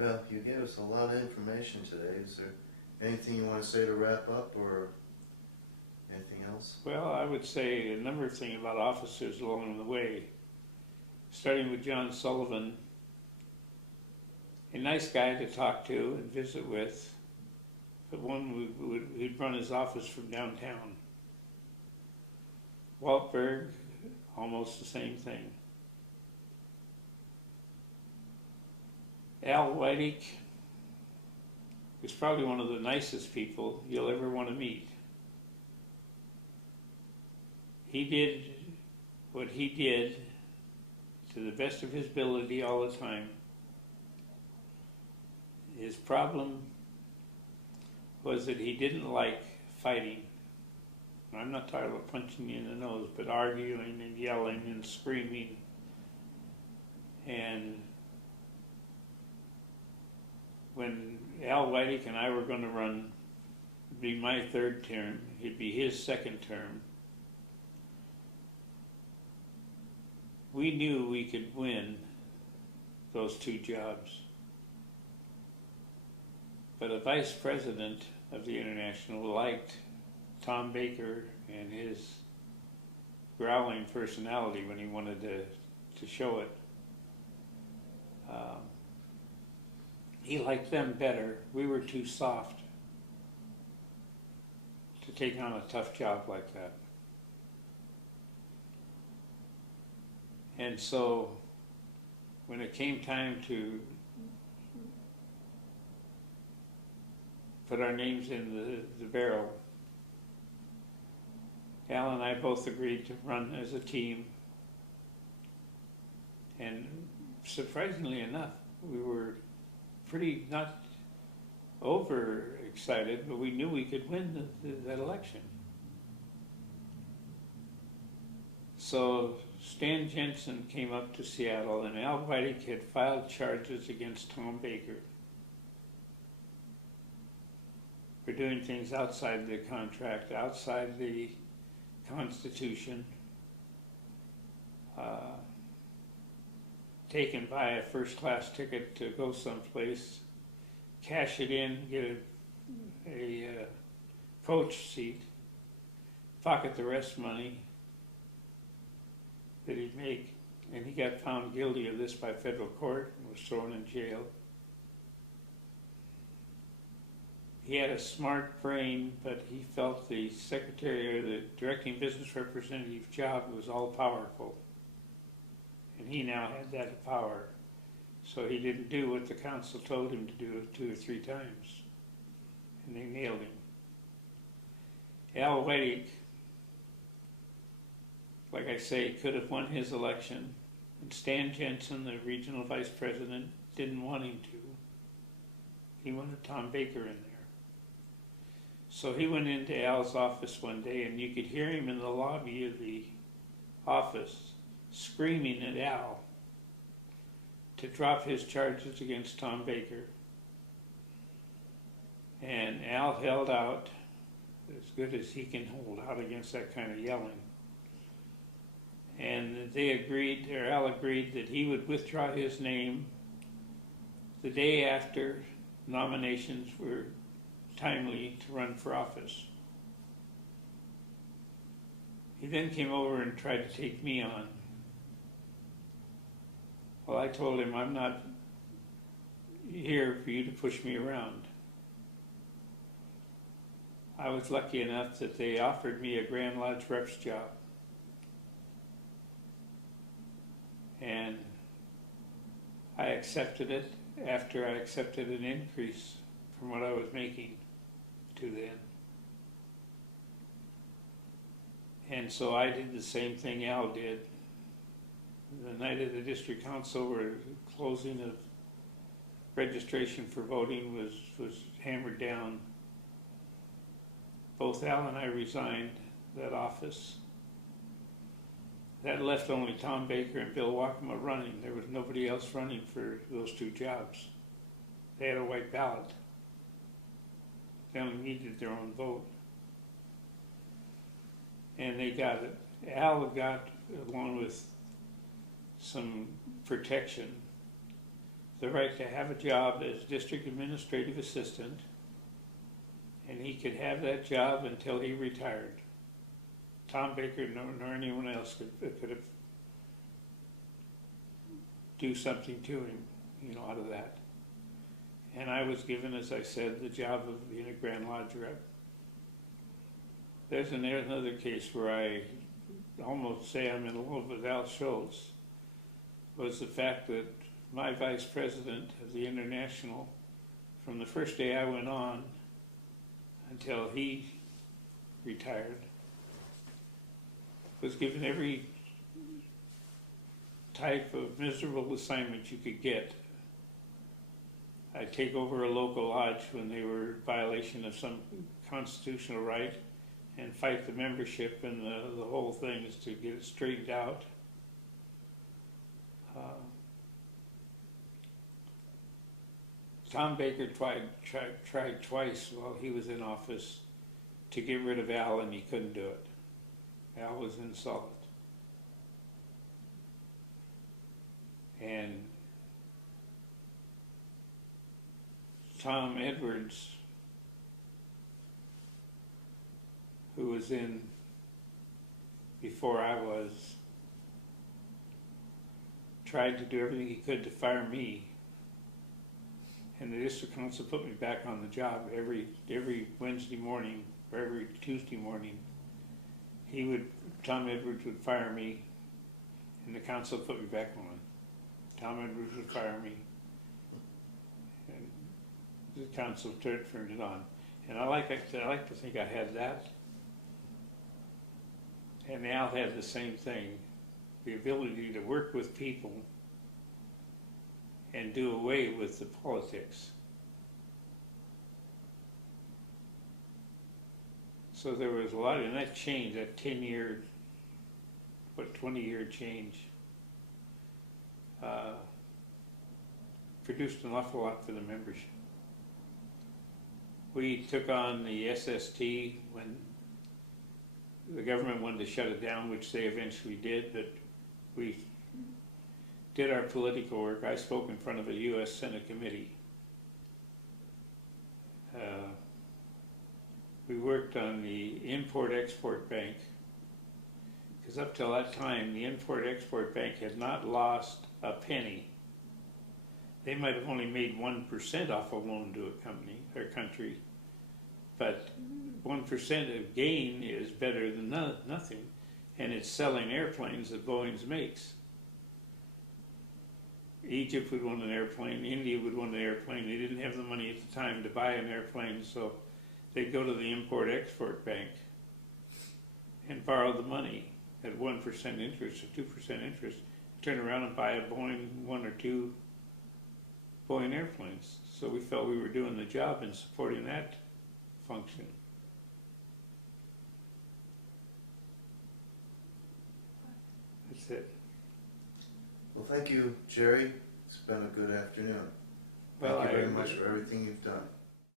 Well, you gave us a lot of information today. Is there anything you want to say to wrap up, or anything else? Well, I would say a number of things about officers along the way. Starting with John Sullivan, a nice guy to talk to and visit with, but one who'd run his office from downtown. Walt Berg, almost the same thing. Al Weidig is probably one of the nicest people you'll ever want to meet. He did what he did to the best of his ability all the time. His problem was that he didn't like fighting. I'm not talking about punching you in the nose, but arguing and yelling and screaming. And when Al Weidig and I were going to run, it'd be my third term, it'd be his second term, we knew we could win those two jobs. But a vice president of the International liked Tom Baker and his growling personality when he wanted to show it. He liked them better. We were too soft to take on a tough job like that. And so when it came time to put our names in the barrel, Al and I both agreed to run as a team. And surprisingly enough, we were pretty not over excited, but we knew we could win that election. So Stan Jensen came up to Seattle, and Al Weidig had filed charges against Tom Baker for doing things outside the contract, outside the Constitution, taken by a first-class ticket to go someplace, cash it in, get a coach seat, pocket the rest money that he'd make, and he got found guilty of this by federal court and was thrown in jail. He had a smart brain, but he felt the secretary or the directing business representative job was all powerful. And he now had that power. So he didn't do what the council told him to do 2 or 3 times. And they nailed him. Al Weidig, like I say, could have won his election. And Stan Jensen, the regional vice president, didn't want him to. He wanted Tom Baker in there. So he went into Al's office one day, and you could hear him in the lobby of the office screaming at Al to drop his charges against Tom Baker. And Al held out as good as he can hold out against that kind of yelling. And they agreed, or Al agreed, that he would withdraw his name the day after nominations were timely to run for office. He then came over and tried to take me on. Well, I told him, I'm not here for you to push me around. I was lucky enough that they offered me a Grand Lodge rep's job. And I accepted it after I accepted an increase from what I was making to then. And so I did the same thing Al did. The night of the district council where the closing of registration for voting was hammered down, both Al and I resigned that office. That left only Tom Baker and Bill Wackema running. There was nobody else running for those 2 jobs. They had a white ballot. They only needed their own vote. And they got it. Al got, along with some protection, the right to have a job as district administrative assistant, and he could have that job until he retired. Tom Baker nor anyone else could have do something to him, out of that. And I was given, as I said, the job of being a Grand Lodge rep. There's another case where I almost say I'm in love with Al Schultz, was the fact that my vice president of the International, from the first day I went on until he retired, was given every type of miserable assignment you could get. I'd take over a local lodge when they were in violation of some constitutional right and fight the membership, and the whole thing is to get it straightened out. Tom Baker tried twice while he was in office to get rid of Al, and he couldn't do it. Al was insolvent. And Tom Edwards, who was in before I was, tried to do everything he could to fire me. And the district council put me back on the job every Wednesday morning or every Tuesday morning. Tom Edwards would fire me, and the council put me back on. Tom Edwards would fire me, and the council turned it on. And I like to think I had that. And Al had the same thing, the ability to work with people and do away with the politics. So there was a lot, and that change, that 10-year, 20-year change, produced an awful lot for the membership. We took on the SST when the government wanted to shut it down, which they eventually did, but we did our political work. I spoke in front of a U.S. Senate committee. We worked on the Import-Export Bank, because up till that time, the Import-Export Bank had not lost a penny. They might have only made 1% off a loan to a company or country, but 1% of gain is better than nothing, and it's selling airplanes that Boeing makes. Egypt would want an airplane, India would want an airplane. They didn't have the money at the time to buy an airplane, so they'd go to the Import-Export Bank and borrow the money at 1% interest or 2% interest, turn around and buy a Boeing, 1 or 2 Boeing airplanes. So we felt we were doing the job in supporting that function. That's it. Well, thank you, Jerry. It's been a good afternoon. Well, Thank you very much for everything you've done.